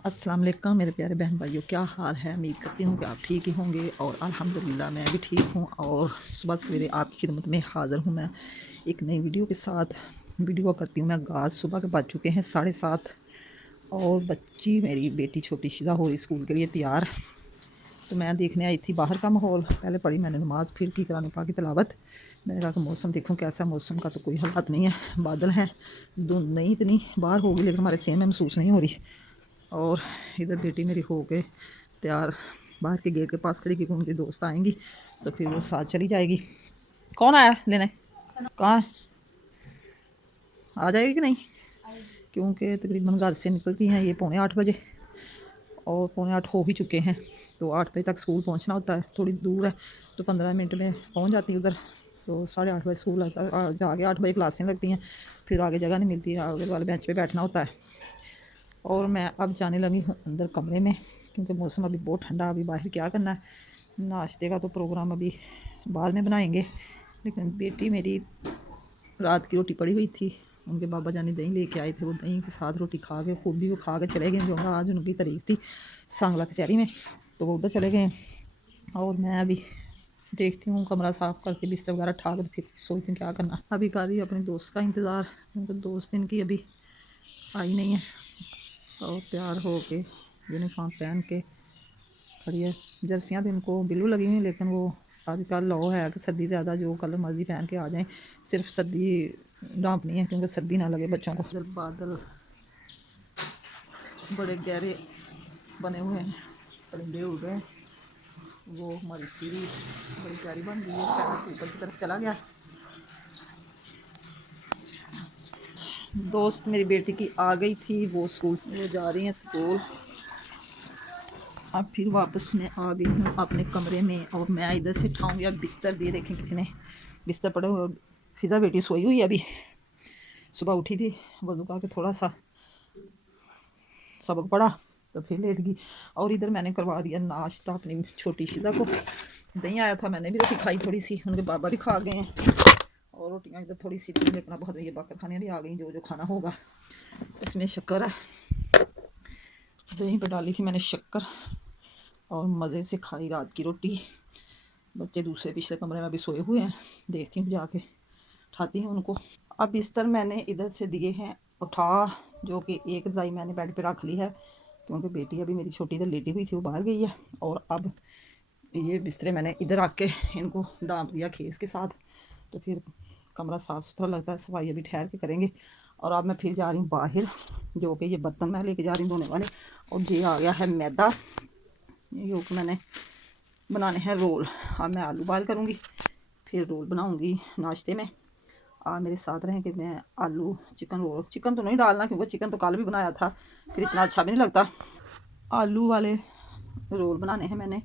अस्सलाम वालेकुम मेरे प्यारे बहन भाइयों, क्या हाल है। उम्मीद करती हूँ कि आप ठीक ही होंगे और अल्हम्दुलिल्लाह मैं भी ठीक हूँ। और सुबह सवेरे आपकी खिदमत में हाज़िर हूँ मैं एक नई वीडियो के साथ। वीडियो करती हूँ मैं आगाज़। सुबह के बज चुके हैं 7:30 और बच्ची मेरी बेटी छोटी शिजा हो रही स्कूल के लिए तैयार। तो मैं देखने आई थी बाहर का माहौल। पहले पढ़ी मैंने नमाज़, फिर की कुरान पाक की तिलावत। मैंने कहा कि मौसम देखूँ कैसा। मौसम का तो कोई हालात नहीं है, बादल हैं, धुंध नहीं इतनी बाहर होगी लेकिन हमारे सेहत में महसूस नहीं हो रही। और इधर बेटी मेरी हो के तैयार बाहर के गेट के पास खड़ी, क्योंकि उनकी दोस्त आएंगी तो फिर वो साथ चली जाएगी। कौन आया लेने? कहाँ है? आ जाएगी कि नहीं? क्योंकि तकरीबन घर से निकलती हैं ये 7:45 और 7:45 हो ही चुके हैं। तो 8 बजे तक स्कूल पहुंचना होता है, थोड़ी दूर है तो 15 मिनट में पहुंच जाती है उधर। तो 8:30 बजे स्कूल लगता है, आगे 8 बजे क्लासें लगती हैं, फिर आगे जगह नहीं मिलती, आगे वाले बेंच पे बैठना होता है। और मैं अब जाने लगी हूँ अंदर कमरे में, क्योंकि मौसम अभी बहुत ठंडा। अभी बाहर क्या करना है, नाश्ते का तो प्रोग्राम अभी बाद में बनाएंगे। लेकिन बेटी मेरी रात की रोटी पड़ी हुई थी, उनके बाबा जानी दही लेके आए थे, वो दही के साथ रोटी खा के खुद भी वो खा के चले गए, जो आज उनकी तारीख थी सांगला कचहरी में, तो वो उधर चले गए। और मैं अभी देखती हूँ कमरा साफ़ करके बिस्तर वगैरह उठा कर फिर सोचती हूँ क्या करना। अभी कर रही अपनी दोस्त का इंतज़ार, क्योंकि दोस्त इनकी अभी आई नहीं है। और तैयार हो के यूनिफॉर्म पहन के खड़ी है। जर्सियाँ तो इनको बिल्लू लगी हुई, लेकिन वो आजकल लॉ है कि सर्दी ज़्यादा जो कलर मर्जी पहन के आ जाएं, सिर्फ सर्दी डांपनी है क्योंकि सर्दी ना लगे बच्चों को। बादल बड़े गहरे बने हुए हैं, परिंदे उड़ गए। वो हमारी सीढ़ी बड़ी प्यारी बन गई है, ऊपर की तरफ चला गया। दोस्त मेरी बेटी की आ गई थी, वो जा रही हैं स्कूल। अब फिर वापस मैं आ गई हूँ अपने कमरे में और मैं इधर से उठाऊँगी अब बिस्तर दिए। देखें कितने बिस्तर पड़े हुए। फिज़ा बेटी सोई हुई है अभी, सुबह उठी थी, वज़ू करके थोड़ा सा सबक पढ़ा तो फिर लेट गई। और इधर मैंने करवा दिया नाश्ता अपनी छोटी शिदा को। दही आया था, मैंने भी रोटी खाई थोड़ी सी, उनके बाबा भी खा गए हैं। और रोटियाँ इधर थोड़ी सी थी, लेकिन बहुत ये बाकर खाने भी आ गई। जो जो खाना होगा इसमें शक्कर है, दही पर डाली थी मैंने शक्कर और मज़े से खाई रात की रोटी। बच्चे दूसरे पिछले कमरे में अभी सोए हुए हैं, देखती हूँ जाके उठाती हूँ उनको। अब बिस्तर मैंने इधर से दिए हैं उठा, जो कि एक रज़ाई मैंने बेड पे रख ली है, क्योंकि बेटी अभी मेरी छोटी इधर लेटी हुई थी, वो बाहर गई है। और अब ये बिस्तरे मैंने इधर रख के इनको डांप दिया खेस के साथ, तो फिर कमरा साफ़ सुथरा लगता है। सफाई अभी ठहर के करेंगे। और अब मैं फिर जा रही हूँ बाहर, जो कि ये बर्तन मैं लेके जा रही हूँ धोने वाले। और ये आ गया है मैदा, जो कि मैंने बनाने हैं रोल। अब मैं आलू बॉयल करूँगी, फिर रोल बनाऊँगी नाश्ते में। आप मेरे साथ रहें कि मैं आलू चिकन रोल, चिकन तो नहीं डालना क्योंकि चिकन तो कल भी बनाया था, फिर इतना अच्छा भी नहीं लगता। आलू वाले रोल बनाने हैं मैंने,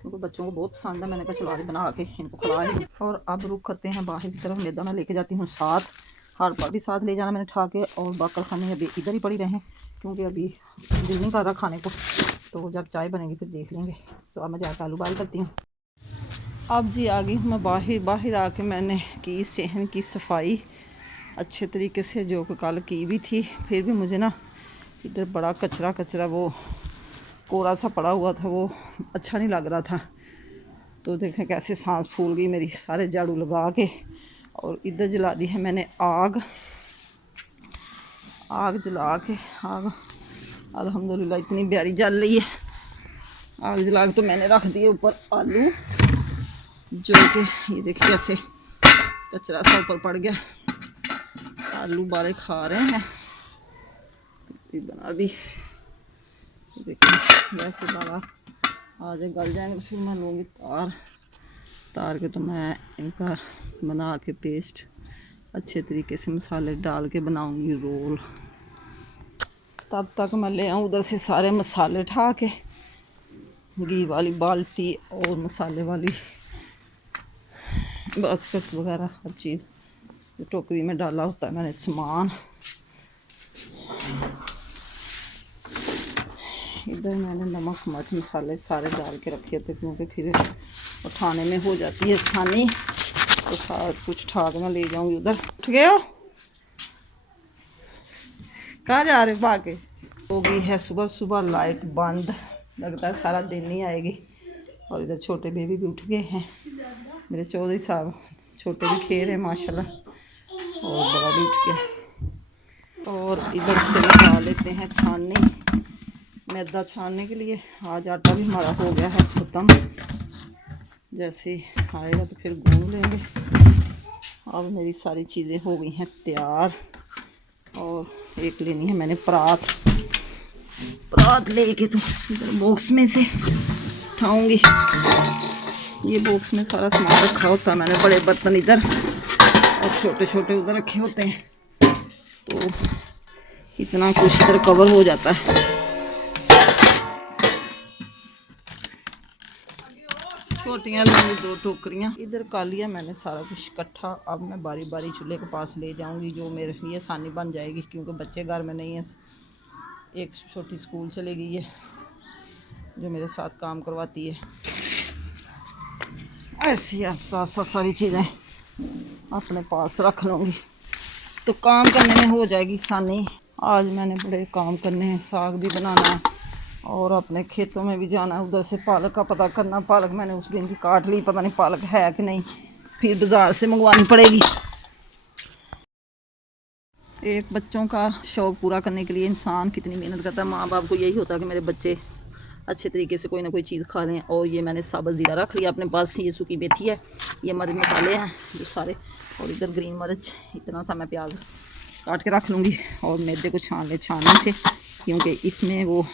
क्योंकि बच्चों को बहुत पसंद है। मैंने कहा चलो आज बना के इनको खिला ही। और अब रुक करते हैं बाहर की तरफ। मैदा मैं लेके जाती हूँ साथ, हरपा भी साथ ले जाना मैंने उठा के। और बाकर खाने अभी इधर ही पड़ी रहें, क्योंकि अभी दिल नहीं कर रहा खाने को, तो जब चाय बनेगी फिर देख लेंगे। तो अब मैं जाकर आलू बॉयल करती हूँ। अब जी आ गई हूँ मैं बाहर आके मैंने की सहन की सफाई अच्छे तरीके से, जो कि कल की भी थी। फिर भी मुझे ना इधर बड़ा कचरा वो कोरा सा पड़ा हुआ था, वो अच्छा नहीं लग रहा था। तो देखें कैसे सांस फूल गई मेरी सारे झाड़ू लगा के। और इधर जला दी है मैंने आग जला के। आग अल्हम्दुलिल्लाह इतनी प्यारी जल रही है। आग जला के तो मैंने रख दिए ऊपर आलू, जो कि ये देखिए कैसे कचरा सा ऊपर पड़ गया। आलू बाले खा रहे हैं तकरीबन अभी। देखिए वैसे बाला आज गल जाएंगे, फिर मैं लूँगी तार के तो मैं इनका बना के पेस्ट अच्छे तरीके से मसाले डाल के बनाऊँगी रोल। तब तक मैं ले आऊँ उधर से सारे मसाले उठा के, घी वाली बाल्टी और मसाले वाली बास्केट वगैरह हर चीज़ जो टोकरी में डाला होता है मैंने सामान। इधर मैंने नमक मिर्च मसाले सारे डाल के रखे थे, क्योंकि फिर उठाने में हो जाती है आसानी। तो सारा कुछ उठा के मैं ले जाऊँगी उधर। उठ गए हो? कहाँ जा रहे भाग के? हो गई है सुबह सुबह लाइट बंद, लगता है सारा दिन नहीं आएगी। और इधर छोटे बेबी भी उठ गए हैं, मेरे चौधरी साहब छोटे भी खेल रहे हैं माशाल्लाह, और बड़ा भी उठ गया। और इधर से लगा लेते हैं छाननी, मैदा छानने के लिए। आज आटा भी हमारा हो गया है ख़त्म, जैसे आएगा तो फिर गूंद लेंगे। अब मेरी सारी चीज़ें हो गई हैं तैयार। और एक लेनी है मैंने परात लेके तो इधर बॉक्स में से उठाऊँगी। ये बॉक्स में सारा सामान रखा होता है मैंने, बड़े बर्तन इधर और छोटे छोटे उधर रखे होते हैं, तो इतना कुछ इधर कवर हो जाता है। छोटियाँ लूँगी 2 टोकरियाँ, इधर कर लिया मैंने सारा कुछ इकट्ठा। अब मैं बारी बारी चूल्हे के पास ले जाऊँगी, जो मेरे लिए आसानी बन जाएगी, क्योंकि बच्चे घर में नहीं है। एक छोटी स्कूल चली गई है जो मेरे साथ काम करवाती है। ऐसी साथ सारी चीज़ें अपने पास रख लूँगी तो काम करने में हो जाएगी आसानी। आज मैंने बड़े काम करने हैं, साग भी बनाना और अपने खेतों में भी जाना, उधर से पालक का पता करना। पालक मैंने उस दिन की काट ली, पता नहीं पालक है कि नहीं, फिर बाज़ार से मंगवानी पड़ेगी। एक बच्चों का शौक़ पूरा करने के लिए इंसान कितनी मेहनत करता है। माँ बाप को यही होता है कि मेरे बच्चे अच्छे तरीके से कोई ना कोई चीज़ खा लें। और ये मैंने साबुत ज़ीरा रख लिया अपने पास, ये सूखी मेथी है, ये मर्च मसाले हैं जो सारे, और इधर ग्रीन मिर्च, इतना सा मैं प्याज काट के रख लूँगी। और मैदे को छान ले छानने से, क्योंकि इसमें वो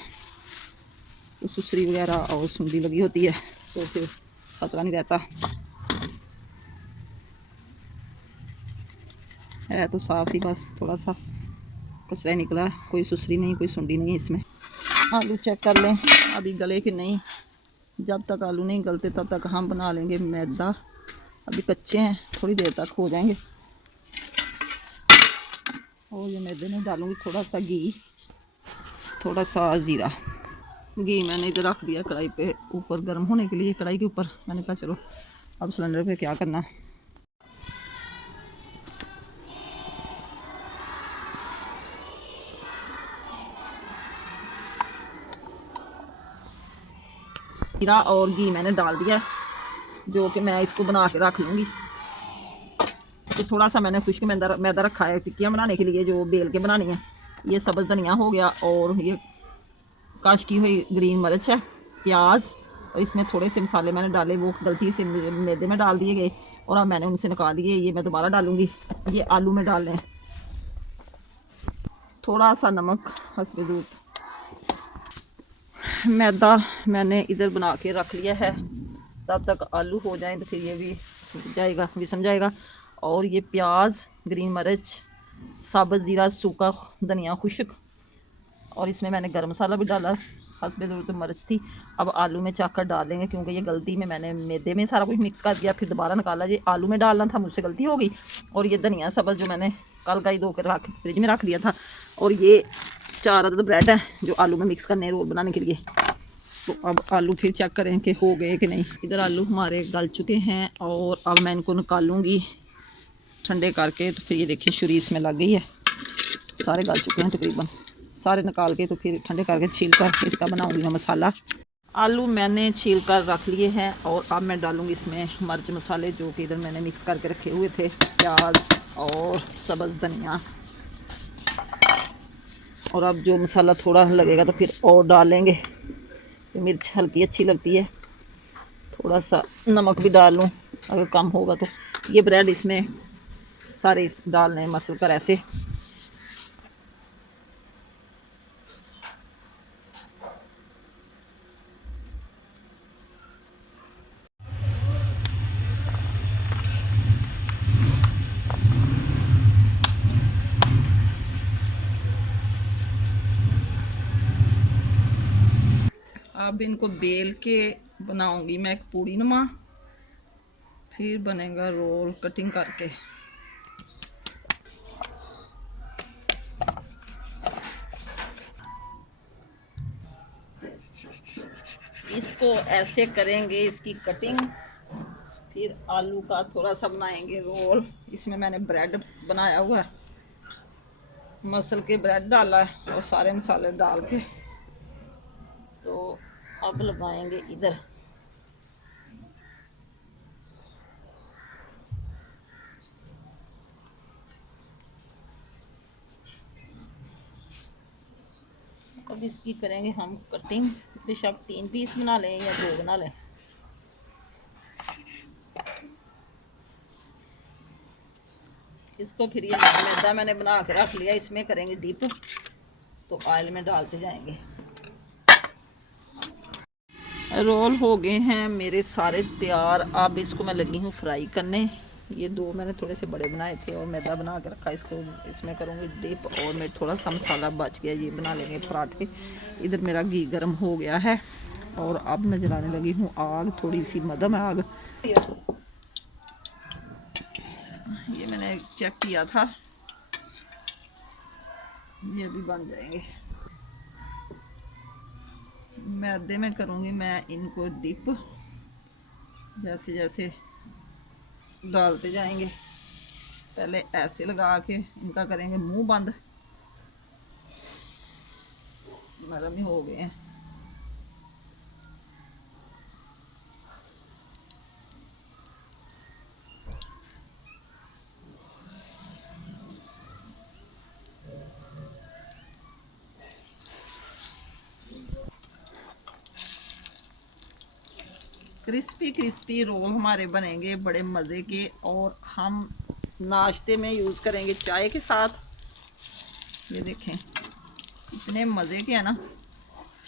सुसरी वगैरह और सुंडी लगी होती है, तो फिर खतरा नहीं रहता। है तो साफ़ ही, बस थोड़ा सा कचरा निकला, कोई सुसरी नहीं, कोई सुंडी नहीं इसमें। आलू चेक कर लें अभी गले कि नहीं। जब तक आलू नहीं गलते तब तक हम बना लेंगे मैदा। अभी कच्चे हैं, थोड़ी देर तक हो जाएंगे। और ये मैदे में डालूँगी थोड़ा सा घी, थोड़ा सा ज़ीरा। घी मैंने इधर रख दिया कढ़ाई पे ऊपर गर्म होने के लिए, कढ़ाई के ऊपर। मैंने कहा चलो अब सिलेंडर पे क्या करना। जीरा और घी मैंने डाल दिया, जो कि मैं इसको बना के रख लूँगी। तो थोड़ा सा मैंने खुश्क मैदा रखा है टिक्कियाँ बनाने के लिए, जो बेल के बनानी है। ये सब्ज़ धनिया हो गया, और ये काश की हुई ग्रीन मिर्च है, प्याज, और इसमें थोड़े से मसाले मैंने डाले, वो गलती से मैदे में डाल दिए गए, और अब मैंने उनसे निकाल लिए। ये मैं दोबारा डालूँगी। ये आलू में डाल लें, थोड़ा सा नमक हस्बे ज़रूरत। मैदा मैंने इधर बना के रख लिया है, तब तक आलू हो जाए तो फिर ये भी समझ जाएगा। और ये प्याज, ग्रीन मिर्च, साबुत ज़ीरा, सूखा धनिया खुश्क, और इसमें मैंने गरम मसाला भी डाला, हस्बे ज़रूरत मिर्च थी। अब आलू में चाकर डाल देंगे, क्योंकि ये गलती में मैंने मैदे में सारा कुछ मिक्स कर दिया, फिर दोबारा निकाला। ये आलू में डालना था, मुझसे गलती हो गई। और ये धनिया सब्ज़ जो मैंने कल का ही धो कर रख फ्रिज में रख दिया था। और ये 4 अदद ब्रेड है जो आलू में मिक्स करने रोल बनाने के लिए। तो अब आलू फिर चेक करें कि हो गए कि नहीं। इधर आलू हमारे गल चुके हैं, और अब मैं इनको निकालूंगी ठंडे करके। तो फिर ये देखिए शुरी इसमें लग गई है, सारे गल चुके हैं तकरीबन। सारे निकाल के तो फिर ठंडे करके छील कर इसका बनाऊंगी मैं मसाला। आलू मैंने छील कर रख लिए हैं, और अब मैं डालूंगी इसमें मिर्च मसाले, जो कि इधर मैंने मिक्स करके रखे हुए थे, प्याज और सब्ज़ धनिया। और अब जो मसाला थोड़ा लगेगा तो फिर और डालेंगे। तो मिर्च हल्की अच्छी लगती है, थोड़ा सा नमक भी डाल लूँ अगर कम होगा तो। ये ब्रेड इसमें सारे इस डालने मसल कर ऐसे। अब इनको बेल के बनाऊंगी मैं एक पूड़ी नुमा, फिर बनेगा रोल कटिंग करके। इसको ऐसे करेंगे, इसकी कटिंग, फिर आलू का थोड़ा सा बनाएंगे रोल। इसमें मैंने ब्रेड बनाया हुआ है, मसल के ब्रेड डाला है और सारे मसाले डाल के, तो अब लगाएंगे इधर। अब इसकी करेंगे हम कटिंग। फिश आप 3 पीस बना लें या 2 बना लें। इसको फिर ये मैदा मैंने बना के रख लिया, इसमें करेंगे डिप, तो ऑयल में डालते जाएंगे। रोल हो गए हैं मेरे सारे तैयार। अब इसको मैं लगी हूँ फ्राई करने। ये 2 मैंने थोड़े से बड़े बनाए थे और मैदा बना के रखा, इसको इसमें करूँगी डिप। और मैं थोड़ा सा मसाला बच गया, ये बना लेंगे पराठे। इधर मेरा घी गर्म हो गया है और अब मैं जलाने लगी हूँ आग, थोड़ी सी मध्यम आग। ये मैंने चेक किया था, ये भी बन जाएंगे। मैदे में करूँगी मैं इनको डिप, जैसे जैसे डालते जाएंगे। पहले ऐसे लगा के इनका करेंगे मुंह बंद, नरम ही हो गए हैं। क्रिस्पी क्रिस्पी रोल हमारे बनेंगे बड़े मज़े के, और हम नाश्ते में यूज़ करेंगे चाय के साथ। ये देखें इतने मज़े के हैं ना,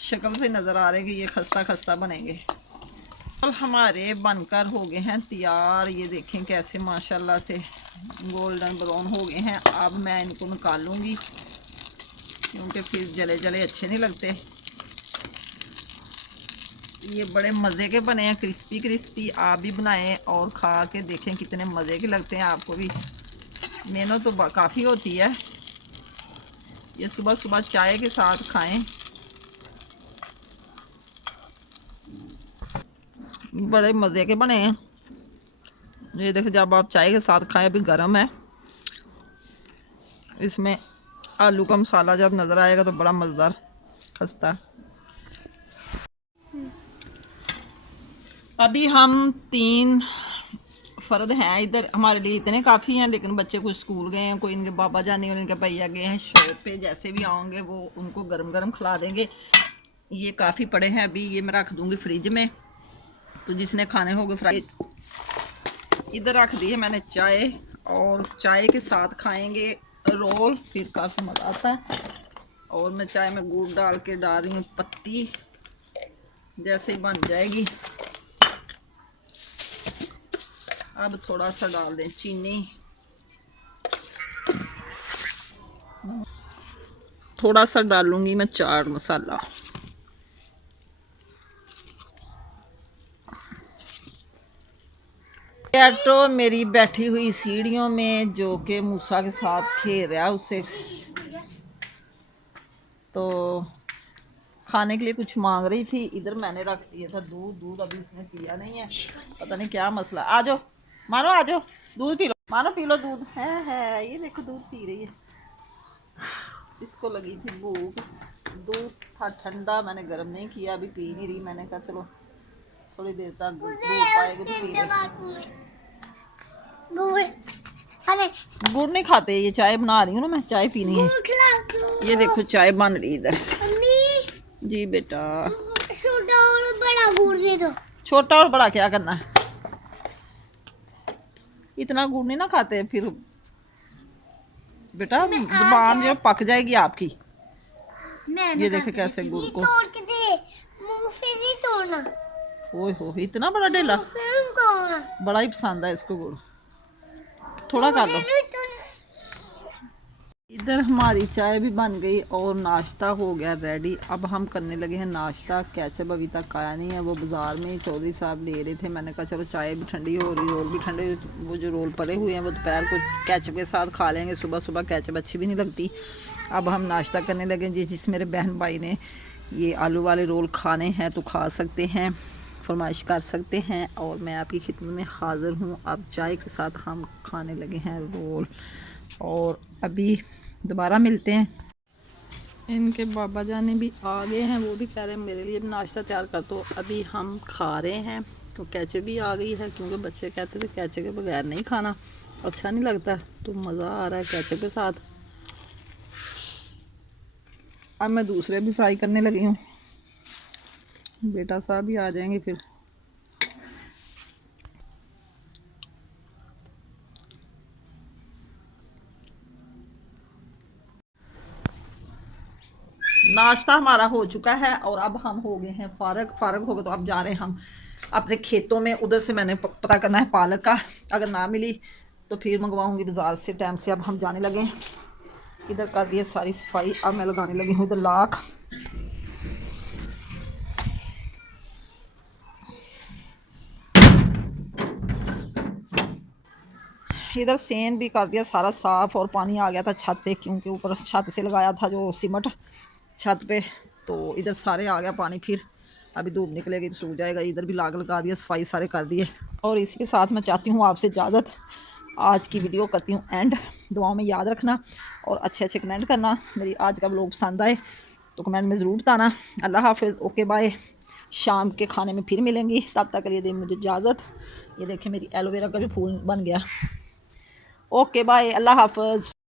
शक्ल से नज़र आ रहे हैं कि ये खस्ता खस्ता बनेंगे। और हमारे बनकर हो गए हैं तैयार। ये देखें कैसे माशाल्लाह से गोल्डन ब्राउन हो गए हैं। अब मैं इनको निकालूंगी क्योंकि फिर जले जले अच्छे नहीं लगते। ये बड़े मज़े के बने हैं, क्रिस्पी क्रिस्पी। आप भी बनाएं और खा के देखें कितने मज़े के लगते हैं। आपको भी मेहनत तो काफ़ी होती है। ये सुबह सुबह चाय के साथ खाएं, बड़े मज़े के बने हैं। ये देखो जब आप चाय के साथ खाएं, अभी गर्म है, इसमें आलू का मसाला जब नज़र आएगा तो बड़ा मज़ेदार खस्ता। अभी हम 3 फ़र्द हैं इधर, हमारे लिए इतने काफ़ी हैं। लेकिन बच्चे कुछ स्कूल गए हैं, कोई इनके बाबा जानी और इनके भैया गए हैं शॉप पे। जैसे भी आएंगे वो उनको गरम गरम खिला देंगे। ये काफ़ी पड़े हैं, अभी ये मैं रख दूँगी फ्रिज में, तो जिसने खाने होंगे फ्राई। इधर रख दी है मैंने चाय, और चाय के साथ खाएंगे रोल, फिर काफ़ी मज़ा आता है। और मैं चाय में गुड़ डाल के डाल रही हूँ पत्ती, जैसे ही बन जाएगी। अब थोड़ा सा डाल दें चीनी, थोड़ा सा डालूंगी मैं चाट मसाला। कैटो मेरी बैठी हुई सीढ़ियों में, जो कि मूसा के साथ खेल रहा है उससे, तो खाने के लिए कुछ मांग रही थी। इधर मैंने रख दिया था दूध, दूध अभी उसने पिया नहीं है, पता नहीं क्या मसला। आ जाओ मानो, आ जाओ दूध पी लो, मानो पी लो दूध। है ये देखो दूध पी रही है, इसको लगी थी भूख। दूध था ठंडा, मैंने गर्म नहीं किया, अभी पी नहीं रही। मैंने कहा चलो थोड़ी देर तक धूप आएगी तो पी ले। गुड़ नहीं खाते, ये चाय बना रही हूँ ना मैं, चाय पीनी है। ये देखो चाय बन रही इधर। जी बेटा, छोटा और बड़ा गुड़ दे दो। छोटा और बड़ा क्या करना है, इतना गुड़ नहीं ना खाते फिर बेटा, जुबान जो पक जाएगी आपकी। ये देखे कैसे गुड़ को तोड़ के दे, मुंह से नहीं तोड़ना। ओए हो इतना बड़ा डेला, बड़ा ही पसंद है इसको गुड़, थोड़ा खा लो। इधर हमारी चाय भी बन गई और नाश्ता हो गया रेडी। अब हम करने लगे हैं नाश्ता। कैचअप अभी तक खाया नहीं है, वो बाज़ार में चौधरी साहब ले रहे थे। मैंने कहा चलो चाय भी ठंडी हो रही, रोल भी ठंडे, वो जो रोल पड़े हुए हैं वो दोपहर को कैचअप के साथ खा लेंगे। सुबह सुबह कैचअप अच्छी भी नहीं लगती। अब हम नाश्ता करने लगे। जिस मेरे बहन भाई ने ये आलू वाले रोल खाने हैं तो खा सकते हैं, फरमाइश कर सकते हैं, और मैं आपकी खिदमत में हाज़िर हूँ। अब चाय के साथ हम खाने लगे हैं रोल। और अभी दोबारा मिलते हैं। इनके बाबा जाने भी आ गए हैं, वो भी कह रहे हैं मेरे लिए भी नाश्ता तैयार कर दो। अभी हम खा रहे हैं तो कैचे भी आ गई है, क्योंकि बच्चे कहते थे कैचे के बगैर नहीं खाना, अच्छा नहीं लगता, तो मज़ा आ रहा है कैचे के साथ। अब मैं दूसरे भी फ्राई करने लगी हूँ, बेटा साहब भी आ जाएंगे फिर। नाश्ता हमारा हो चुका है और अब हम हो गए हैं फारग हो गए, तो अब जा रहे हैं हम अपने खेतों में। उधर से मैंने पता करना है पालक का, अगर ना मिली तो फिर मंगवाऊंगी बाज़ार से। टाइम से अब हम जाने लगे। इधर कर दिए सारी सफाई, अब मैं लगाने लगी हूँ इधर लाख। इधर सेन भी कर दिया सारा साफ़, और पानी आ गया था छत पे, क्योंकि ऊपर छत से लगाया था जो सीमेंट छत पे, तो इधर सारे आ गया पानी। फिर अभी धूप निकलेगी तो सूख जाएगा। इधर भी लाग लगा दिया, सफाई सारे कर दिए। और इसी के साथ मैं चाहती हूँ आपसे इजाज़त, आज की वीडियो करती हूँ एंड। दुआओं में याद रखना और अच्छे अच्छे कमेंट करना। मेरी आज का व्लॉग पसंद आए तो कमेंट में ज़रूर बताना। अल्लाह हाफिज़, ओके बाय। शाम के खाने में फिर मिलेंगी, तब तक के लिए दे मुझे इजाज़त। ये देखें मेरी एलोवेरा का भी फूल बन गया। ओके बाय, अल्लाह हाफिज़।